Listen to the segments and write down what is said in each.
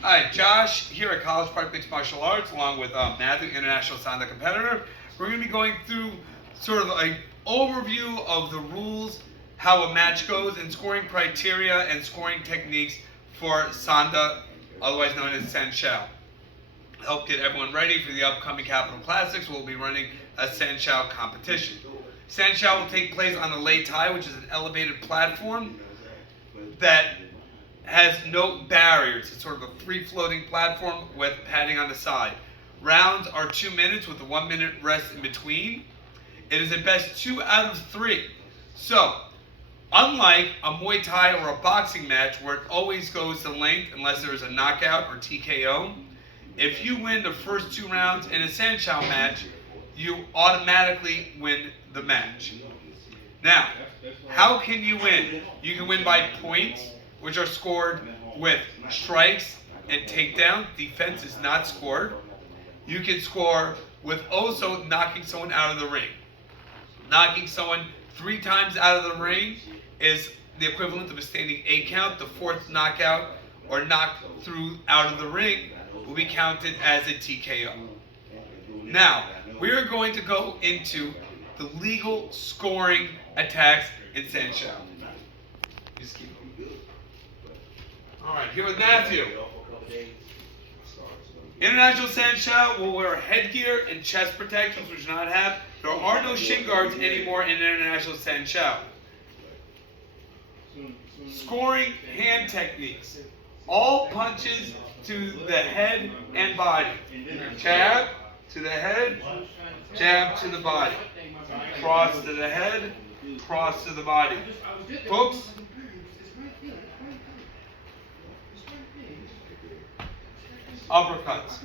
Hi, Josh here at College Park Mixed Martial Arts, along with Matthew, international Sanda competitor. We're going to be going through sort of an overview of the rules, how a match goes, and scoring criteria and scoring techniques for Sanda, otherwise known as Sanshao. Help get everyone ready for the upcoming Capital Classics. We'll be running a Sanshao competition. Sanshao will take place on the Lei Tai, which is an elevated platform that has no barriers. It's sort of a free-floating platform with padding on the side. Rounds are 2 minutes with a 1 minute rest in between. It is at best 2 out of 3. So, unlike a Muay Thai or a boxing match where it always goes to length unless there is a knockout or TKO, if you win the first 2 rounds in a Sanshao match, you automatically win the match. Now, how can you win? You can win by points, which are scored with strikes and takedown. Defense is not scored. You can score with also knocking someone out of the ring. Knocking someone 3 times out of the ring is the equivalent of a standing 8 count. The 4th knockout or knock through out of the ring will be counted as a TKO. Now, we are going to go into the legal scoring attacks in Sanshao. Alright, here with Matthew. International Sanshao will wear headgear and chest protections, which do not have. There are no shin guards anymore in International Sanshao. Scoring hand techniques. All punches to the head and body. Jab to the head, jab to the body. Cross to the head, cross to the body. Hooks. Uppercuts.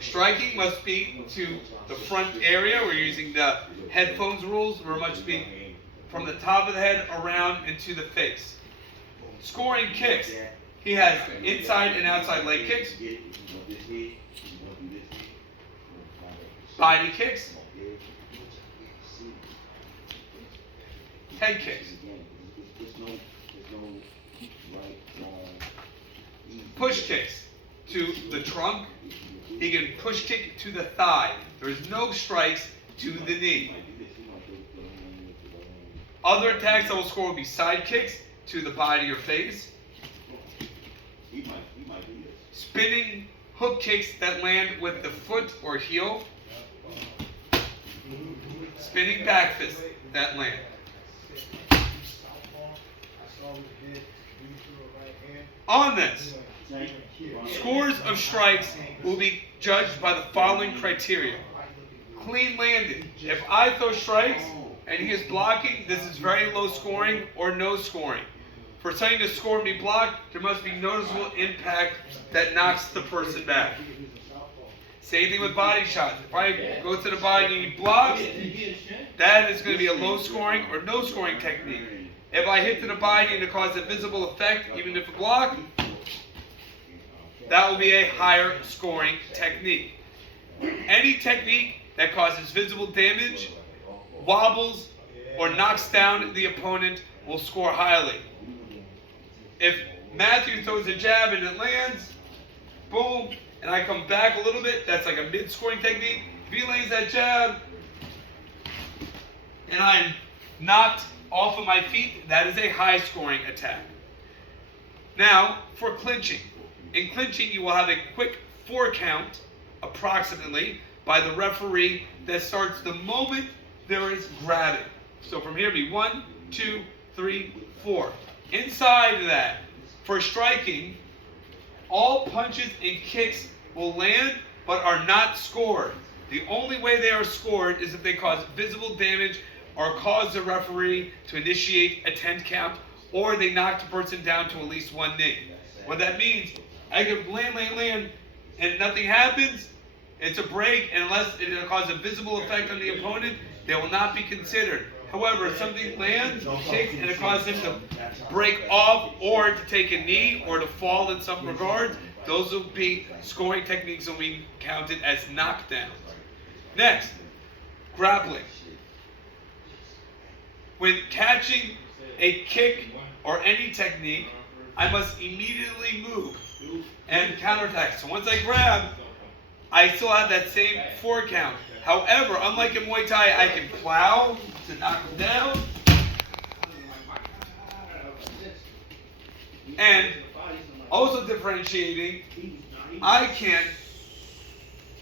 Striking must be to the front area. We're using the headphones rules. We must be from the top of the head around into the face. Scoring kicks. He has inside and outside leg kicks. Body kicks. Head kicks. Push kicks to the trunk. He can push kick to the thigh. There is no strikes to the knee. Other attacks that will score will be side kicks to the body or face. Spinning hook kicks that land with the foot or heel. Spinning back fists that land. On this, scores of strikes will be judged by the following criteria. Clean landed. If I throw strikes and he is blocking, this is very low scoring or no scoring. For something to score and be blocked, there must be noticeable impact that knocks the person back. Same thing with body shots. If I go to the body and he blocks, that is going to be a low scoring or no scoring technique. If I hit to the body and it causes a visible effect, even if a block, that will be a higher scoring technique. Any technique that causes visible damage, wobbles, or knocks down the opponent will score highly. If Matthew throws a jab and it lands, boom, and I come back a little bit, that's like a mid-scoring technique. If he lands that jab and I'm knocked off of my feet, that is a high-scoring attack. Now, for clinching. In clinching, you will have a quick 4 count, approximately, by the referee that starts the moment there is grabbing. So from here, it'll be 1, 2, 3, 4. Inside of that, for striking, all punches and kicks will land but are not scored. The only way they are scored is if they cause visible damage or cause the referee to initiate a 10 count, or they knock the person down to at least 1 knee. What that means, I can land, and nothing happens, it's a break, and unless it causes a visible effect on the opponent, they will not be considered. However, if something lands, kicks, and it causes him to break off, or to take a knee, or to fall in some regards, those will be scoring techniques that will be counted as knockdowns. Next, grappling. When catching a kick or any technique, I must immediately move and counterattack. So once I grab, I still have that same 4 count. However, unlike in Muay Thai, I can plow to knock him down. And also differentiating, I can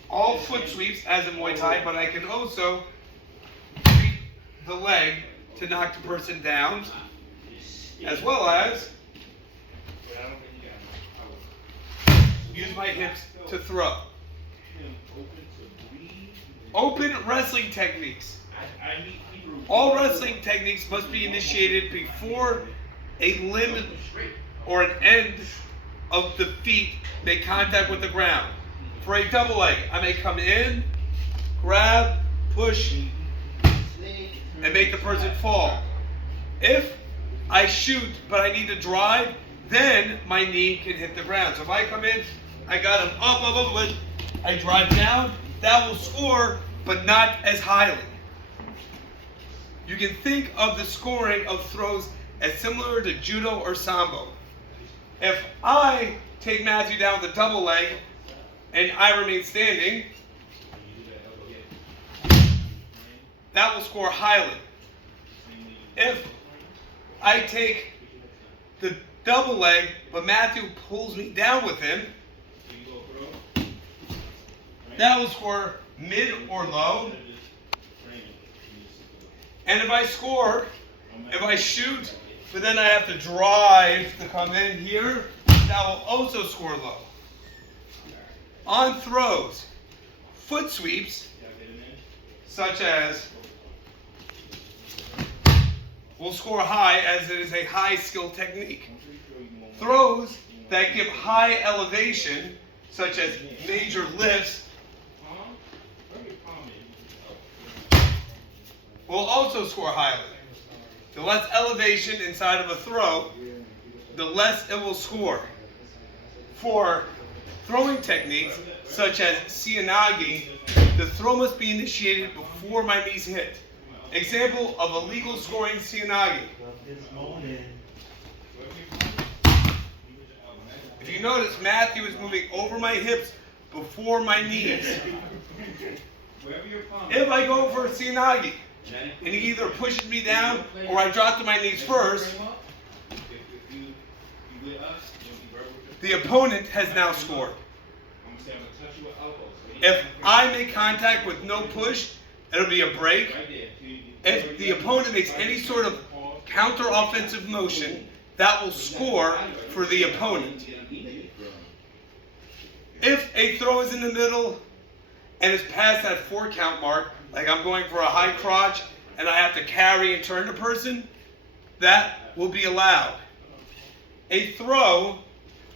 all foot sweeps as in Muay Thai, but I can also sweep the leg to knock the person down, as well as use my hips to throw. Open wrestling techniques. All wrestling techniques must be initiated before a limb or an end of the feet make contact with the ground. For a double leg, I may come in, grab, push, and make the person fall. If I shoot, but I need to drive, then my knee can hit the ground. So if I come in, I got him up, I drive down, that will score, but not as highly. You can think of the scoring of throws as similar to judo or sambo. If I take Matthew down with a double leg and I remain standing, that will score highly. If I take the double leg, but Matthew pulls me down with him, that will score mid or low. And if I score, if I shoot, but then I have to drive to come in here, that will also score low. On throws, foot sweeps, such as, will score high as it is a high skill technique. Throws that give high elevation, such as major lifts, will also score highly. The less elevation inside of a throw, the less it will score. For throwing techniques, such as Seoinage, the throw must be initiated before my knees hit. Example of a legal scoring Seoinage. If you notice, Matthew is moving over my hips before my knees. If I go for a Seoinage, and he either pushes me down or I drop to my knees first, the opponent has now scored. If I make contact with no push, it'll be a break. If the opponent makes any sort of counter-offensive motion, that will score for the opponent. If a throw is in the middle and is past that 4 count mark, like I'm going for a high crotch and I have to carry and turn the person, that will be allowed. A throw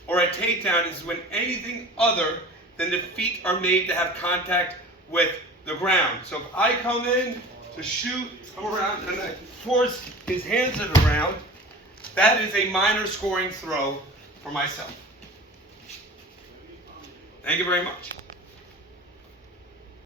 or a takedown is when anything other than the feet are made to have contact with the ground. So if I come in to shoot, come around and I force his hands to the ground, that is a minor scoring throw for myself. Thank you very much.